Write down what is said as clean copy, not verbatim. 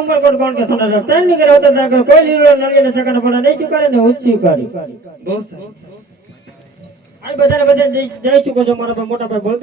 ઉમરકોટ કોણ કે સોના ત્રણ ની કરે તો કોઈ લીલો નળિયાને ચકાને પડે નહીં સ્વીકારે ને ઉચ્ચ સ્વીકારી. બહુ સારું. આ બધાને બધા જઈ ચૂકો છો મારા મોટા ભાઈ બોલ